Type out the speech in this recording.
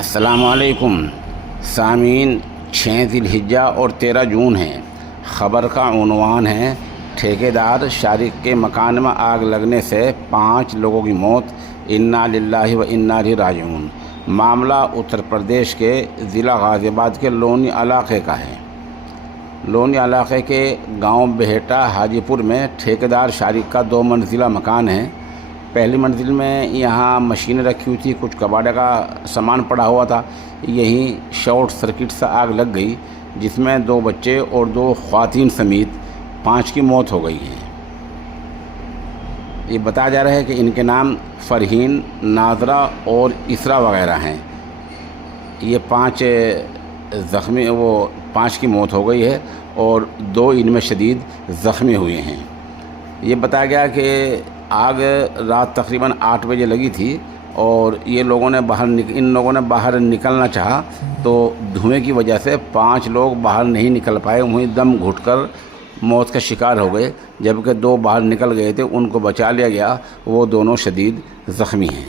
السلام علیکم سامعین، 6 ذی الحجہ اور 13 جون ہے۔ خبر کا عنوان ہے ٹھیکیدار شارک کے مکان میں آگ لگنے سے 5 لوگوں کی موت، انا للہ و انا الیہ راجعون۔ معاملہ اتر پردیش کے ضلع غازی آباد کے لونی علاقے کا ہے۔ لونی علاقے کے گاؤں بہیٹا حاجی پور میں ٹھیکیدار شارک کا 2 منزلہ مکان ہے۔ پہلی منزل میں یہاں مشینیں رکھی ہوئی تھی، کچھ کباڑے کا سامان پڑا ہوا تھا۔ یہیں شارٹ سرکٹ سے آگ لگ گئی، جس میں 2 بچے اور 2 خواتین سمیت 5 کی موت ہو گئی ہے۔ یہ بتایا جا رہا ہے کہ ان کے نام فرحین، ناظرہ اور اسرا وغیرہ ہیں۔ یہ 5 زخمی، 5 کی موت ہو گئی ہے اور 2 ان میں شدید زخمی ہوئے ہیں۔ یہ بتایا گیا کہ آگ رات تقریباً 8 بجے لگی تھی اور ان لوگوں نے باہر نکلنا چاہا تو دھوئیں کی وجہ سے 5 لوگ باہر نہیں نکل پائے، وہیں دم گھٹ کر موت کا شکار ہو گئے، جبکہ 2 باہر نکل گئے تھے، ان کو بچا لیا گیا، وہ دونوں شدید زخمی ہیں۔